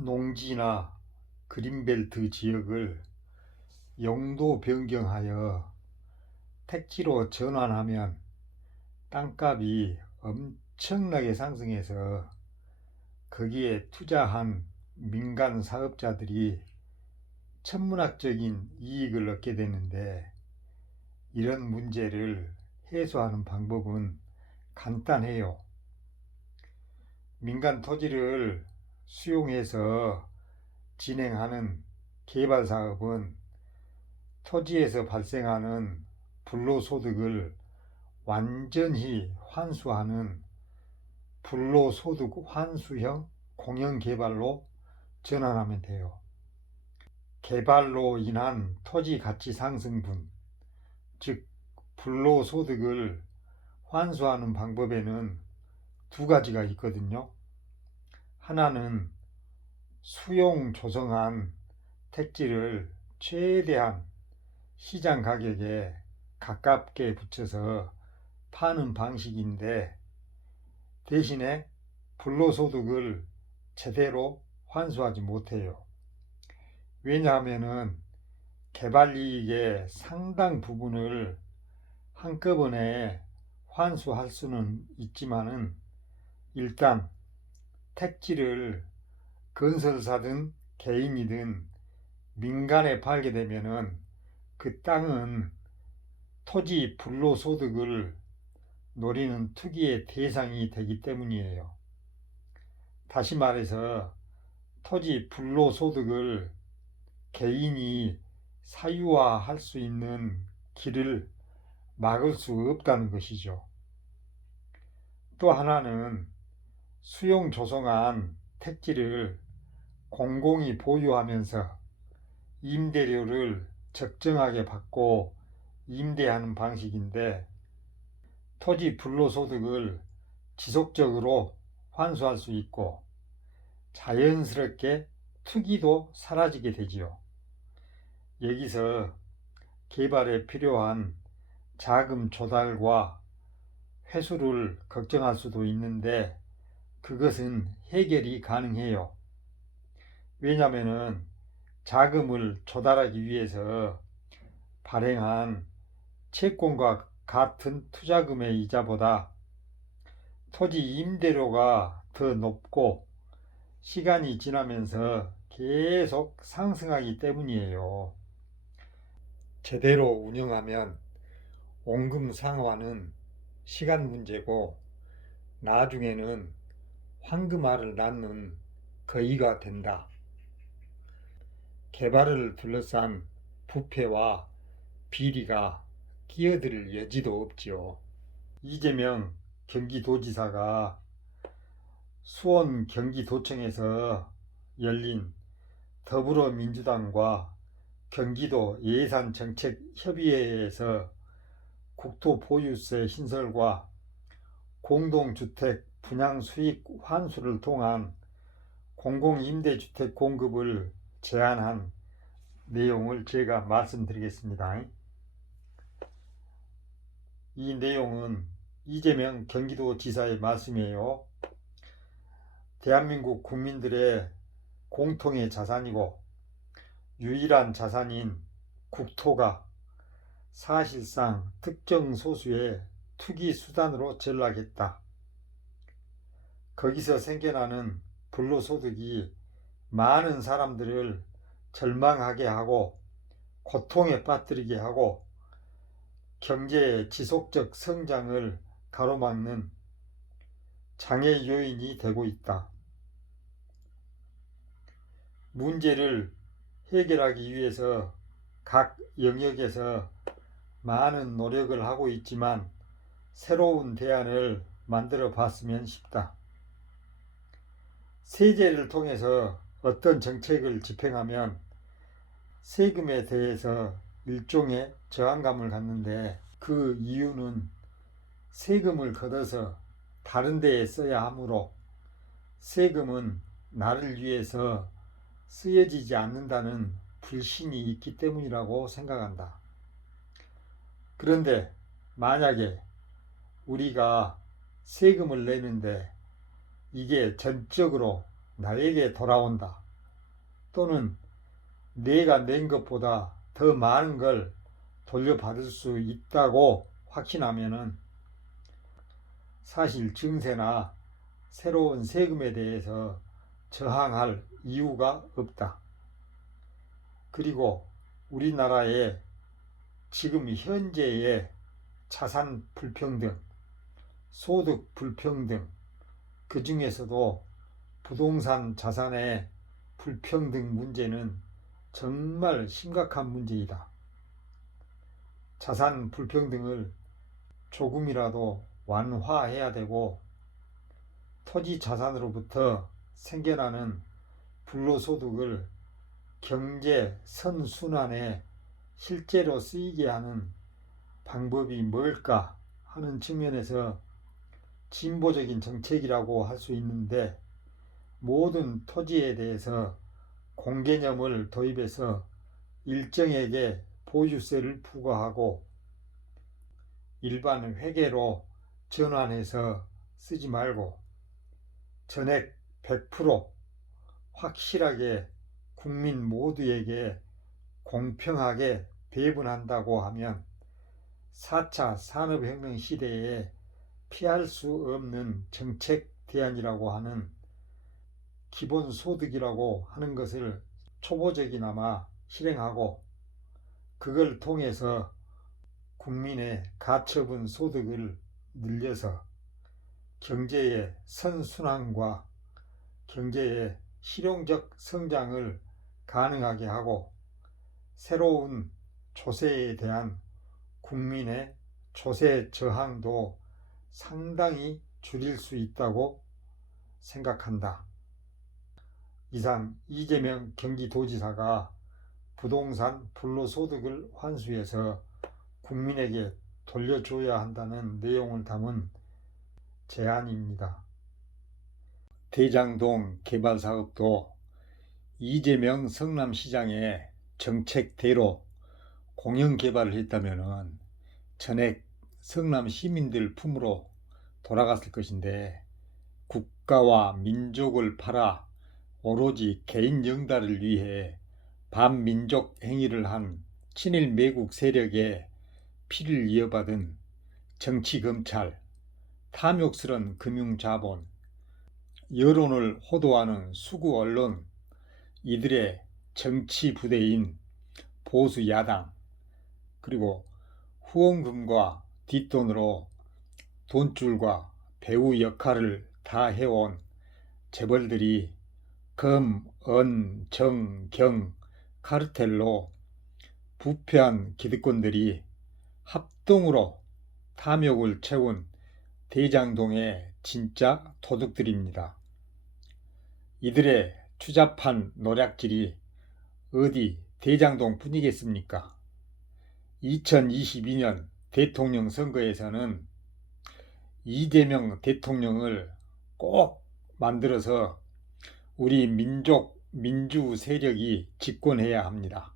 농지나 그린벨트 지역을 용도 변경하여 택지로 전환하면 땅값이 엄청나게 상승해서 거기에 투자한 민간 사업자들이 천문학적인 이익을 얻게 되는데, 이런 문제를 해소하는 방법은 간단해요. 민간 토지를 수용해서 진행하는 개발 사업은 토지에서 발생하는 불로소득을 완전히 환수하는 불로소득 환수형 공영개발로 전환하면 돼요. 개발로 인한 토지 가치 상승분, 즉 불로소득을 환수하는 방법에는 두 가지가 있거든요. 하나는 수용 조성한 택지를 최대한 시장 가격에 가깝게 붙여서 파는 방식인데, 대신에 불로소득을 제대로 환수하지 못해요. 왜냐하면 개발이익의 상당 부분을 한꺼번에 환수할 수는 있지만은, 일단 택지를 건설사든 개인이든 민간에 팔게 되면은 그 땅은 토지 불로소득을 노리는 투기의 대상이 되기 때문이에요. 다시 말해서 토지 불로소득을 개인이 사유화할 수 있는 길을 막을 수 없다는 것이죠. 또 하나는 수용 조성한 택지를 공공이 보유하면서 임대료를 적정하게 받고 임대하는 방식인데, 토지 불로소득을 지속적으로 환수할 수 있고 자연스럽게 투기도 사라지게 되지요. 여기서 개발에 필요한 자금 조달과 회수를 걱정할 수도 있는데, 그것은 해결이 가능해요. 왜냐하면 자금을 조달하기 위해서 발행한 채권과 같은 투자금의 이자보다 토지 임대료가 더 높고 시간이 지나면서 계속 상승하기 때문이에요. 제대로 운영하면 원금 상환은 시간 문제고, 나중에는 황금알을 낳는 거위가 된다. 개발을 둘러싼 부패와 비리가 끼어들 여지도 없지요. 이재명 경기도지사가 수원 경기도청에서 열린 더불어민주당과 경기도 예산정책협의회에서 국토보유세 신설과 공동주택 분양수익 환수를 통한 공공임대주택 공급을 제안한 내용을 제가 말씀드리겠습니다. 이 내용은 이재명 경기도지사의 말씀이에요. 대한민국 국민들의 공통의 자산이고 유일한 자산인 국토가 사실상 특정 소수의 투기 수단으로 전락했다. 거기서 생겨나는 불로소득이 많은 사람들을 절망하게 하고 고통에 빠뜨리게 하고 경제의 지속적 성장을 가로막는 장애 요인이 되고 있다. 문제를 해결하기 위해서 각 영역에서 많은 노력을 하고 있지만 새로운 대안을 만들어 봤으면 싶다. 세제를 통해서 어떤 정책을 집행하면 세금에 대해서 일종의 저항감을 갖는데, 그 이유는 세금을 걷어서 다른 데에 써야 하므로 세금은 나를 위해서 쓰여지지 않는다는 불신이 있기 때문이라고 생각한다. 그런데 만약에 우리가 세금을 내는데 이게 전적으로 나에게 돌아온다, 또는 내가 낸 것보다 더 많은 걸 돌려받을 수 있다고 확신하면은 사실 증세나 새로운 세금에 대해서 저항할 이유가 없다. 그리고 우리나라의 지금 현재의 자산 불평등, 소득 불평등, 그 중에서도 부동산 자산의 불평등 문제는 정말 심각한 문제이다. 자산 불평등을 조금이라도 완화해야 되고, 토지 자산으로부터 생겨나는 불로소득을 경제 선순환에 실제로 쓰이게 하는 방법이 뭘까 하는 측면에서 진보적인 정책이라고 할 수 있는데, 모든 토지에 대해서 공개념을 도입해서 일정에게 보유세를 부과하고 일반 회계로 전환해서 쓰지 말고 전액 100% 확실하게 국민 모두에게 공평하게 배분한다고 하면 4차 산업혁명 시대에 피할 수 없는 정책 대안이라고 하는 기본소득이라고 하는 것을 초보적이나마 실행하고, 그걸 통해서 국민의 가처분 소득을 늘려서 경제의 선순환과 경제의 실용적 성장을 가능하게 하고, 새로운 조세에 대한 국민의 조세 저항도 상당히 줄일 수 있다고 생각한다. 이상 이재명 경기도지사가 부동산 불로소득을 환수해서 국민에게 돌려줘야 한다는 내용을 담은 제안입니다. 대장동 개발 사업도 이재명 성남시장의 정책대로 공영 개발을 했다면 전액 성남 시민들 품으로 돌아갔을 것인데, 국가와 민족을 팔아 오로지 개인 영달을 위해 반민족 행위를 한 친일 매국 세력에 피를 이어받은 정치검찰, 탐욕스런 금융자본, 여론을 호도하는 수구 언론, 이들의 정치 부대인 보수 야당, 그리고 후원금과 뒷돈으로 돈줄과 배후 역할을 다 해온 재벌들이 금, 은, 정, 경 카르텔로 부패한 기득권들이 합동으로 탐욕을 채운 대장동의 진짜 도둑들입니다. 이들의 추잡한 노략질이 어디 대장동 뿐이겠습니까? 2022년 대통령 선거에서는 이재명 대통령을 꼭 만들어서 우리 민족 민주 세력이 집권해야 합니다.